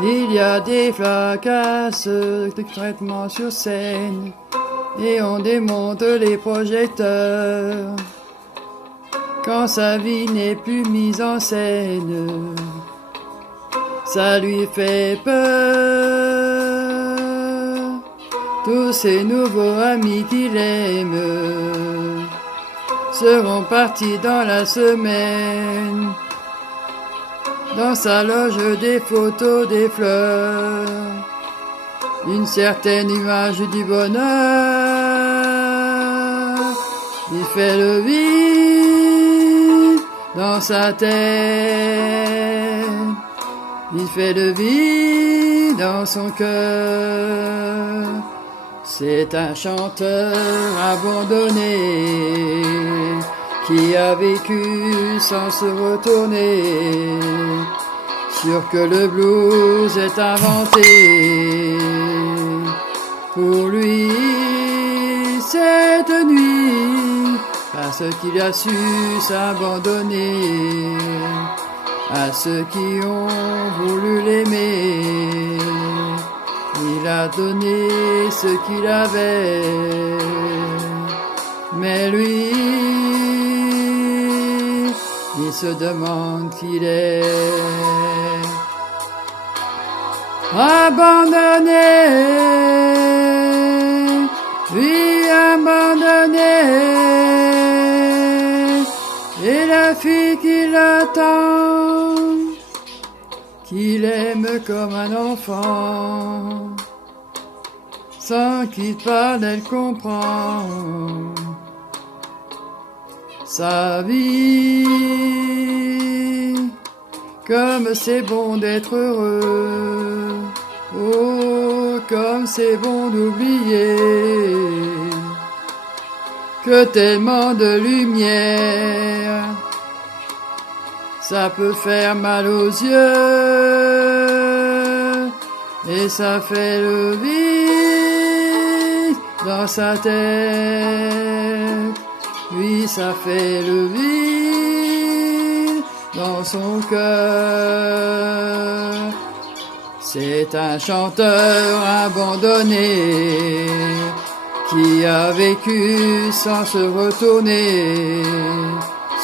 Il y a des flacasses de traitement sur scène et on démonte les projecteurs quand sa vie n'est plus mise en scène. Ça lui fait peur. Tous ces nouveaux amis qu'il aime seront partis dans la semaine. Dans sa loge des photos, des fleurs, une certaine image du bonheur. Il fait le vide dans sa tête. Il fait le vide dans son cœur. C'est un chanteur abandonné qui a vécu sans se retourner, sûr que le blues est inventé. Pour lui, cette nuit, parce qu'il a su s'abandonner à ceux qui ont voulu l'aimer. Il a donné ce qu'il avait, mais lui, il se demande qui il est. Abandonné, oui abandonné, et la fille qui l'attend, qu'il aime comme un enfant, sans qu'il parle, elle comprend sa vie. Comme c'est bon d'être heureux, oh, comme c'est bon d'oublier que tellement de lumière, ça peut faire mal aux yeux, et ça fait le vide dans sa tête. Oui, ça fait le vide dans son cœur. C'est un chanteur abandonné qui a vécu sans se retourner,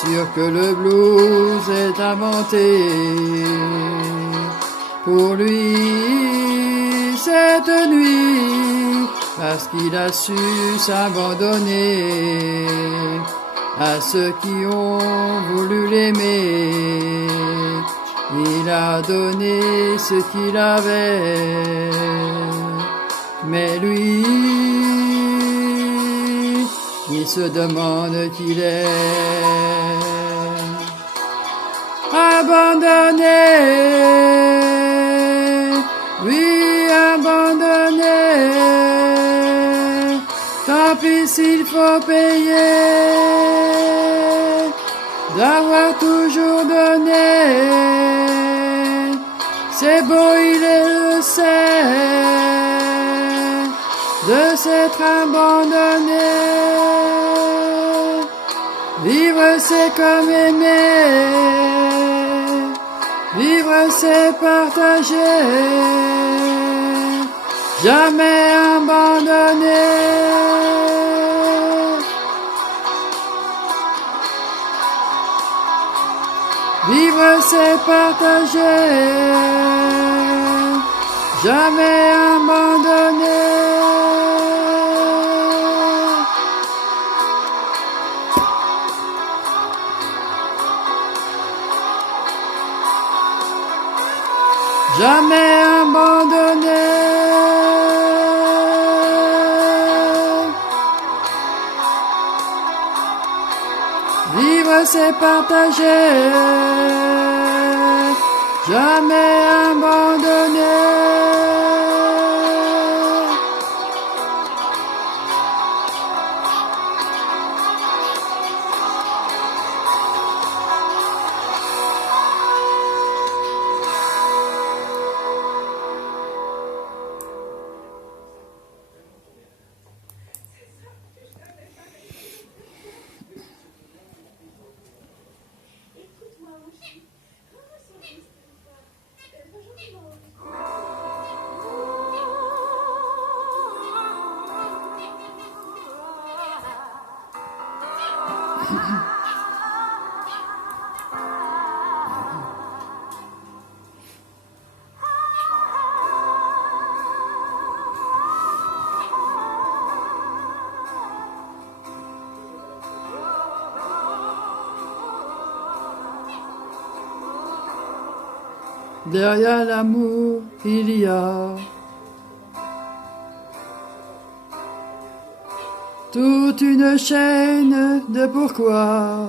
sûr que le blues est inventé. Pour lui, cette nuit, parce qu'il a su s'abandonner à ceux qui ont voulu l'aimer. Il a donné ce qu'il avait, mais lui, il se demande qui il est. Abandonné, oui abandonné, tant pis s'il faut payer d'avoir toujours donné. C'est beau, il le sait, de s'être abandonné. Vivre c'est comme aimer, vivre c'est partager, jamais abandonner. Vivre c'est partager, jamais abandonner. Jamais abandonner. Vivre c'est partager, jamais abandonner. Derrière l'amour, il y a toute une chaîne de pourquoi.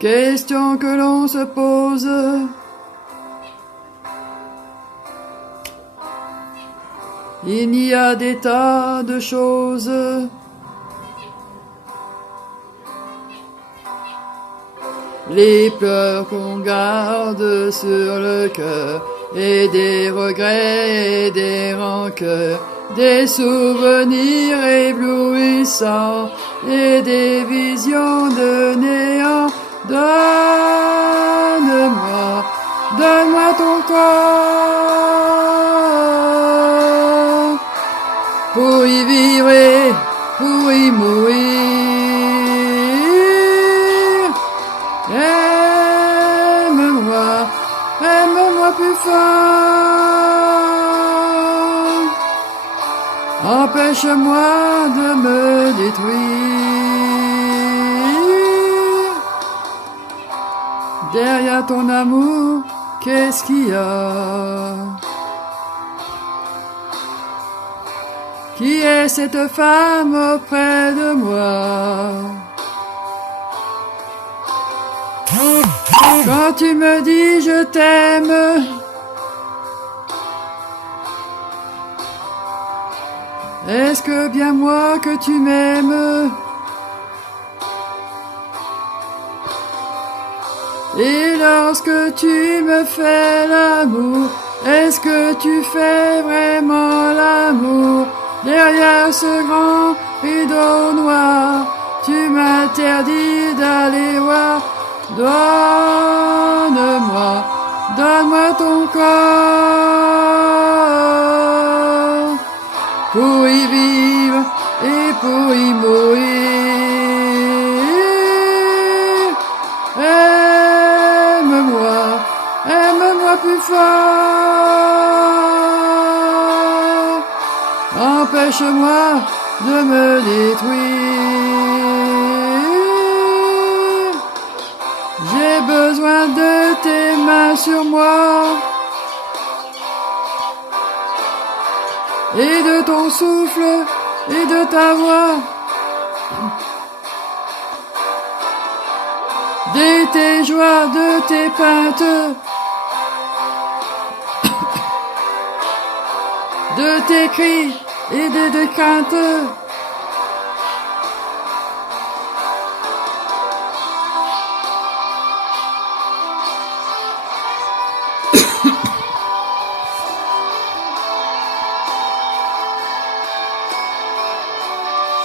Question que l'on se pose. Il y a des tas de choses. Les pleurs qu'on garde sur le cœur, et des regrets et des rancœurs, des souvenirs éblouissants et des visions de néant. Donne-moi, donne-moi ton corps pour y vivre et pour y mourir. Aime-moi, aime-moi plus fort. Empêche-moi de me détruire. Derrière ton amour, qu'est-ce qu'il y a? Qui est cette femme auprès de moi? Quand tu me dis je t'aime, est-ce que bien moi que tu m'aimes? Et lorsque tu me fais l'amour, est-ce que tu fais vraiment l'amour? Derrière ce grand rideau noir, tu m'interdis d'aller voir. Donne-moi, donne-moi ton corps pour y vivre et pour y mourir. Aime-moi, aime-moi plus fort. Empêche-moi de me détruire. J'ai besoin de tes mains sur moi et de ton souffle et de ta voix, de tes joies, de tes plaintes, de tes cris et de tes craintes.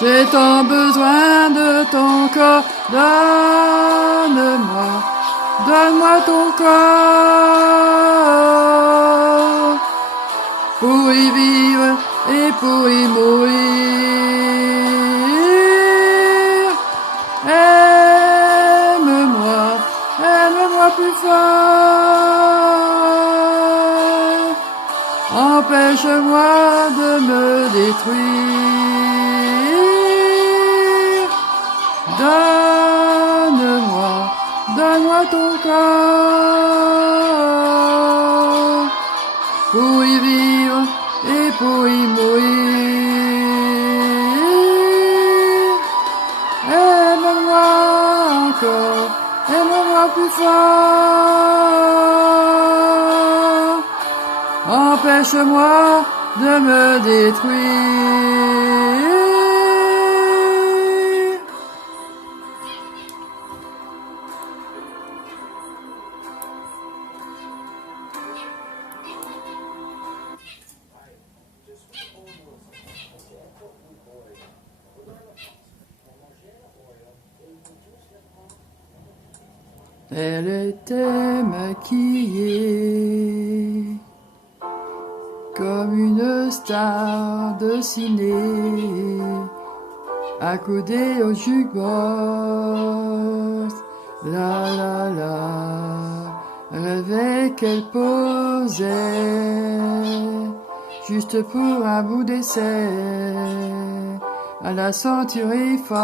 J'ai tant besoin de ton corps, donne-moi, donne-moi ton corps, pour y vivre et pour y mourir. Aime-moi, aime-moi plus fort, empêche-moi de me détruire. Donne-moi, donne-moi ton corps pour y vivre et pour y mourir. Aime-moi encore, aime-moi plus fort. Empêche-moi de me détruire. Elle était maquillée comme une star de ciné, accoudée au jukebox. La la la, rêvait qu'elle posait juste pour un bout d'essai, à la ceinture force.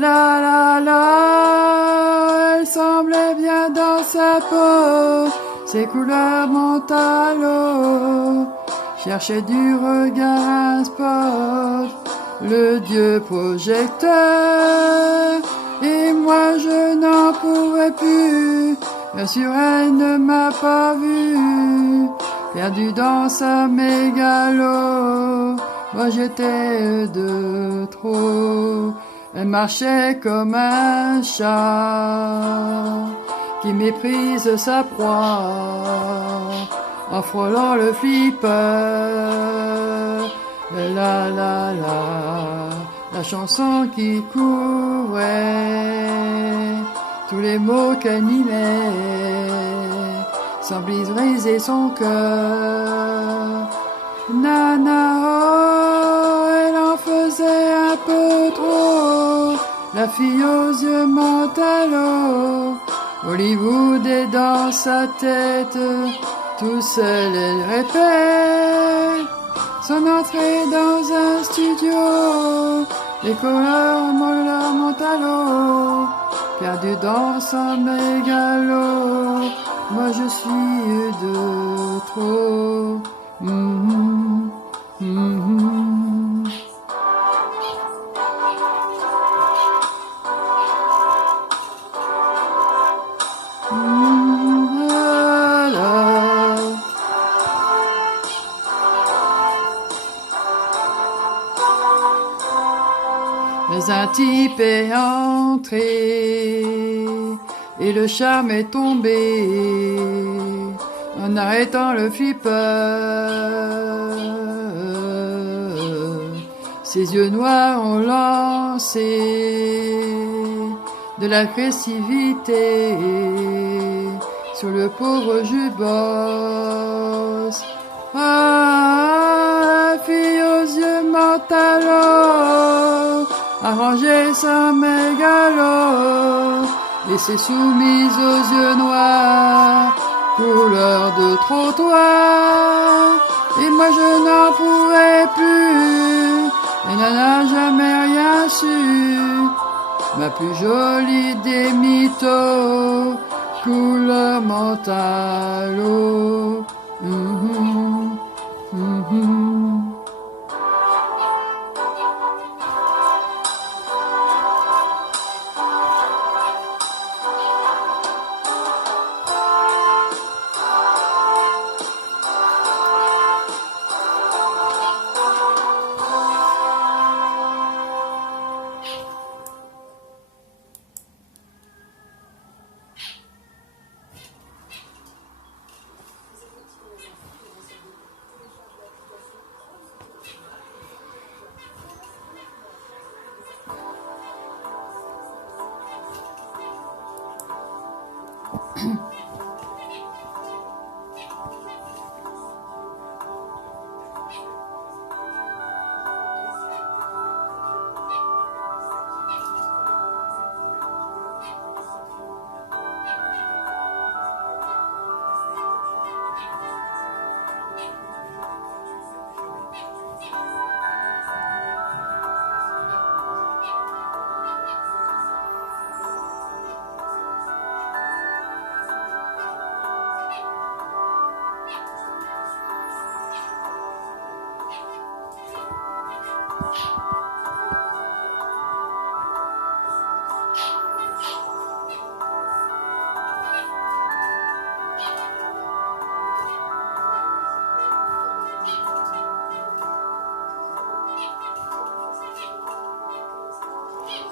La la la, elle semblait bien dans sa peau, ses couleurs montent à l'eau. Cherchait du regard un spot, le dieu projecteur. Et moi je n'en pouvais plus, bien sûr elle ne m'a pas vu, perdu dans sa mégalo. Moi j'étais de trop. Elle marchait comme un chat qui méprise sa proie en frôlant le flipper. La la la chanson qui couvrait tous les mots qu'elle mimait semble briser son cœur. Nana, oh, elle en faisait un peu trop, la fille aux yeux mentalo. Hollywood est dans sa tête, tout seul elle répète son entrée dans un studio. Les couleurs montent à l'eau, perdu dans son mégalo. Moi je suis de trop. Mais un type est entré et le charme est tombé en arrêtant le flipper. Ses yeux noirs ont lancé de l'agressivité sur le pauvre Jubos. Ah, fille aux yeux mentalo, arranger sa mégalo, et s'est soumise aux yeux noirs, couleur de trottoir. Et moi je n'en pouvais plus, et n'en a jamais rien su. Ma plus jolie des mythos, couleur mentalo.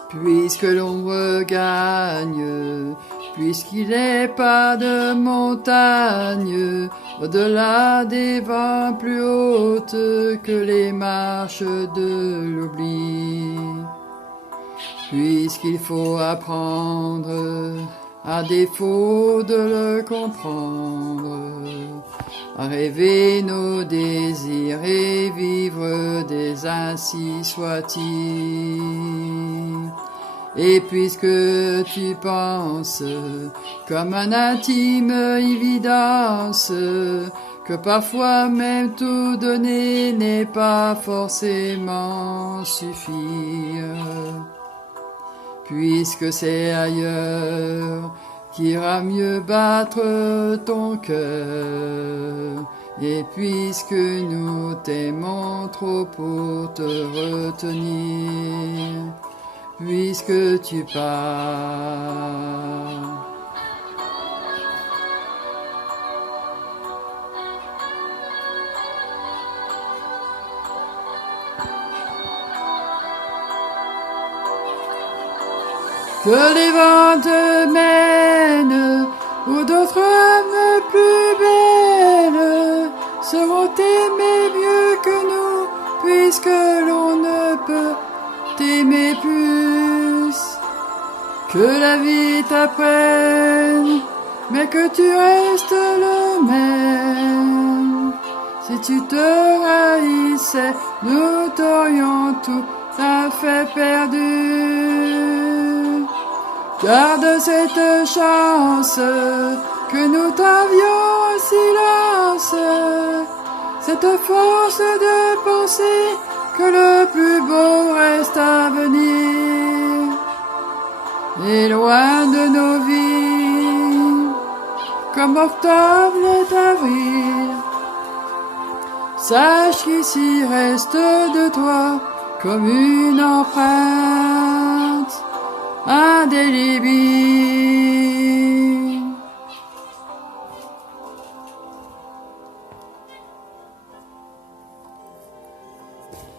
Puisque l'ombre gagne, puisqu'il n'est pas de montagne, au-delà des vents plus hautes que les marches de l'oubli. Puisqu'il faut apprendre, à défaut de le comprendre, à rêver nos désirs et vivre des ainsi soit-il. Et puisque tu penses, comme un intime évidence, que parfois même tout donner n'est pas forcément suffire, puisque c'est ailleurs qu'ira mieux battre ton cœur. Et puisque nous t'aimons trop pour te retenir, puisque tu pars. Que les vents te mènent, où d'autres âmes plus belles seront aimées mieux que nous, puisque l'on ne peut t'aimer plus. Que la vie t'apprenne, mais que tu restes le même. Si tu te haïssais, nous t'aurions tout à fait perdu. Garde cette chance que nous t'avions en silence, cette force de penser que le plus beau reste à venir. Et loin de nos vies, comme octobre est avril, sache qu'ici reste de toi comme une empreinte indélébile.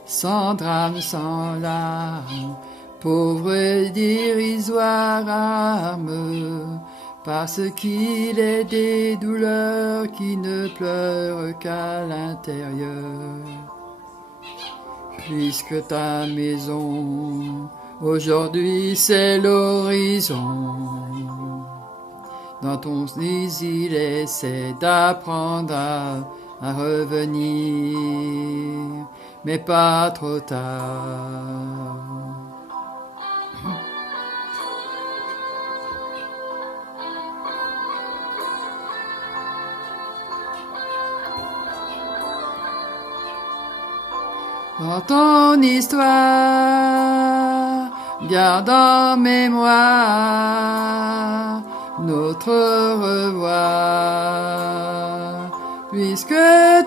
Sans drame, sans larmes, pauvre et dérisoire âme, parce qu'il est des douleurs qui ne pleurent qu'à l'intérieur. Puisque ta maison aujourd'hui c'est l'horizon, dans ton exil essaie d'apprendre à revenir, mais pas trop tard. Dans ton histoire, garde en mémoire notre revoir, puisque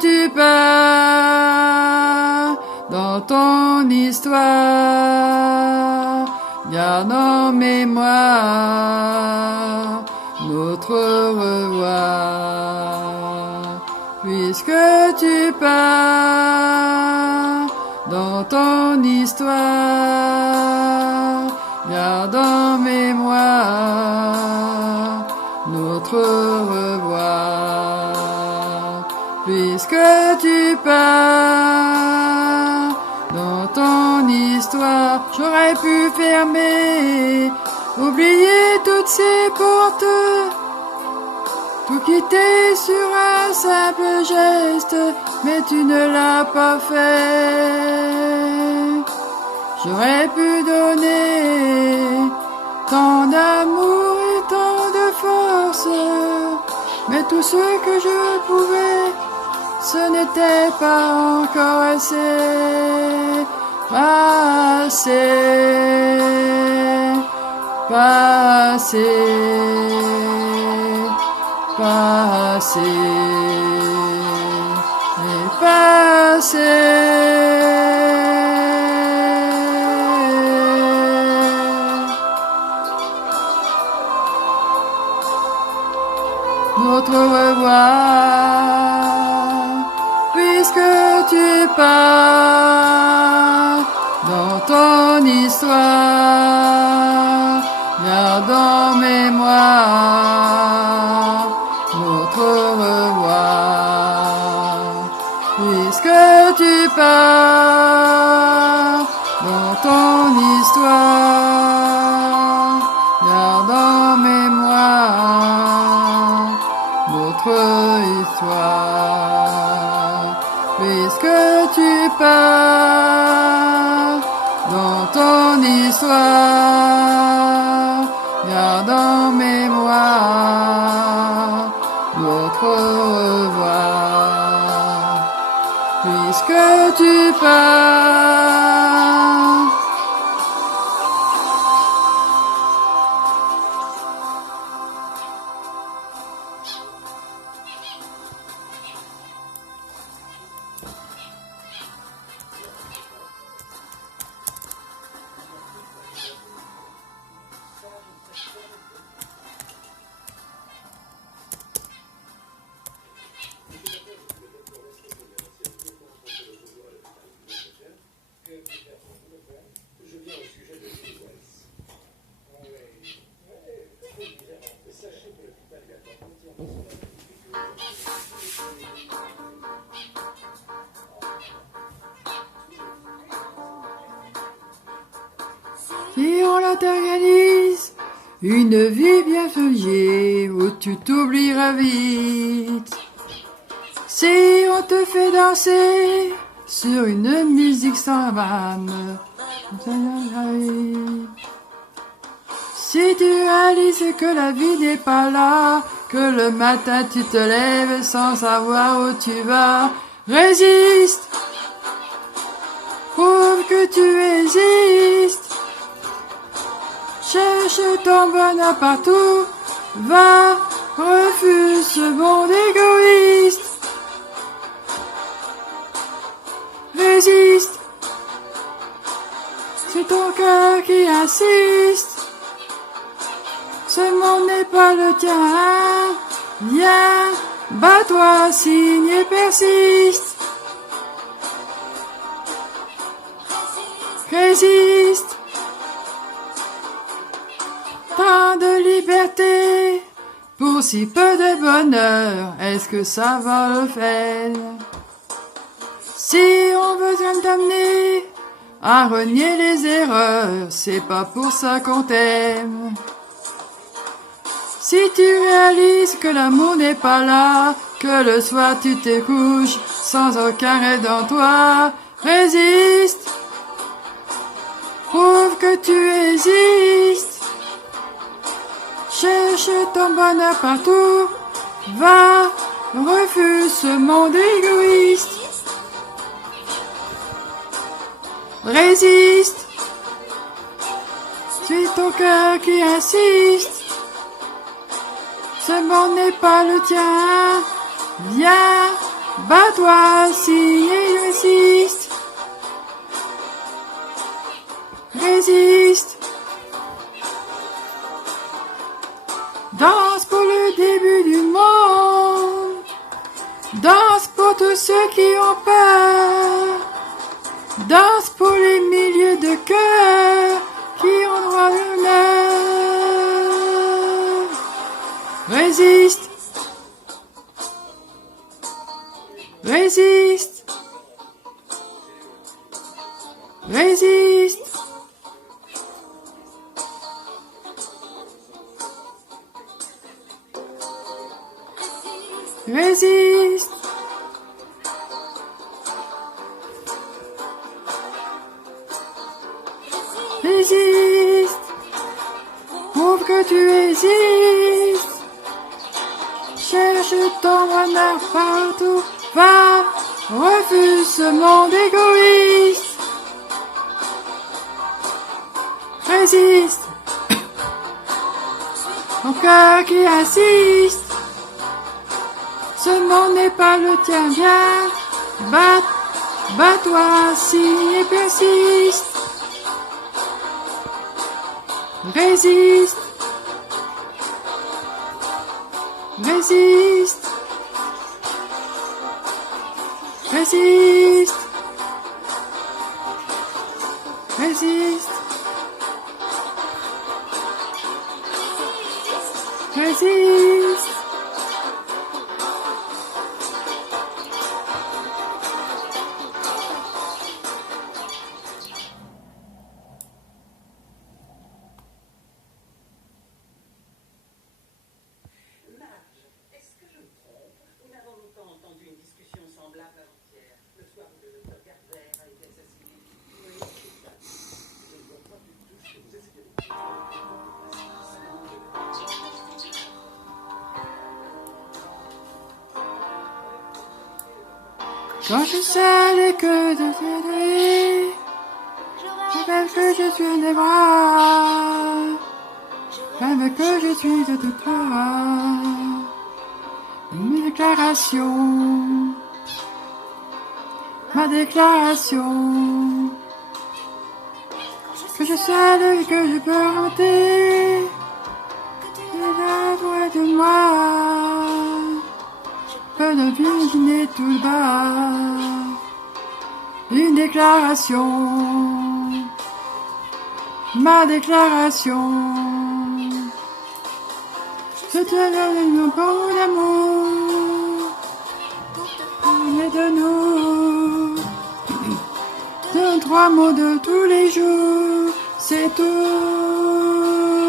tu pars. Dans ton histoire, garde en mémoire notre revoir, puisque tu pars. Dans ton histoire, garde en mémoire notre revoir, puisque tu pars. Dans ton histoire, j'aurais pu fermer, oublier toutes ces portes, tout quitter sur un simple geste, mais tu ne l'as pas fait. J'aurais pu donner tant d'amour et tant de force, mais tout ce que je pouvais, ce n'était pas encore assez, pas assez, et notre revoir, puisque tu pars. Dans ton histoire, garde en mémoire notre revoir, puisque tu pars. Dans ton histoire, garde en mémoire notre histoire, puisque tu pars. Dans ton histoire, garde en mémoire notre revoir, puisque tu pars. Si on l'organise, une vie bien feuillée où tu t'oublieras vite. Si on te fait danser sur une musique sans âme, si tu réalises que la vie n'est pas là, que le matin tu te lèves sans savoir où tu vas, résiste, prouve que tu existes, cherche ton bonheur partout, va, refuse ce monde égoïste, résiste, c'est ton cœur qui insiste. Ce monde n'est pas le tien, viens, bats-toi, signe et persiste. Résiste, tant de liberté, pour si peu de bonheur, est-ce que ça va le faire? Si on veut t'amener à renier les erreurs, c'est pas pour ça qu'on t'aime. Si tu réalises que l'amour n'est pas là, que le soir tu te couches sans aucun rêve en toi, résiste, prouve que tu existes, cherche ton bonheur partout, va, refuse ce monde égoïste, résiste, suis ton cœur qui insiste. Ce monde n'est pas le tien, viens, bats-toi, signe et résiste. Résiste. Danse pour le début du monde, danse pour tous ceux qui ont peur, danse pour les milliers de cœurs qui ont droit à l'honneur. Résiste, résiste, résiste, résiste, résiste, prouve que tu existes. Cherche ton bonheur partout, va, refuse ce monde égoïste. Résiste, ton cœur qui insiste. Ce monde n'est pas le tien, viens, bats-toi, signe et persiste. Résiste. Résiste, résiste, résiste, résiste. Quand je sais que de t'aider, je rêve que je suis des bras, rêve que je suis de tout toi. Une déclaration, ma déclaration, que je sais que je peux rater, et là loin de moi. Peu de vie tout bas, une déclaration, ma déclaration, je te donne mon beau d'amour, et de nous, deux, trois mots de tous les jours, c'est tout.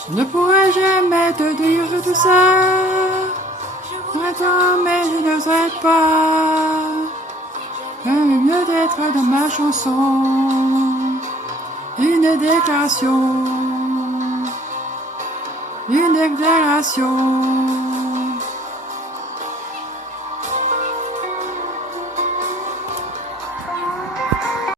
Je ne pourrai jamais te dire tout ça. Attends, mais je n'oserais pas. J'aime mieux d'être dans ma chanson. Une déclaration. Une déclaration.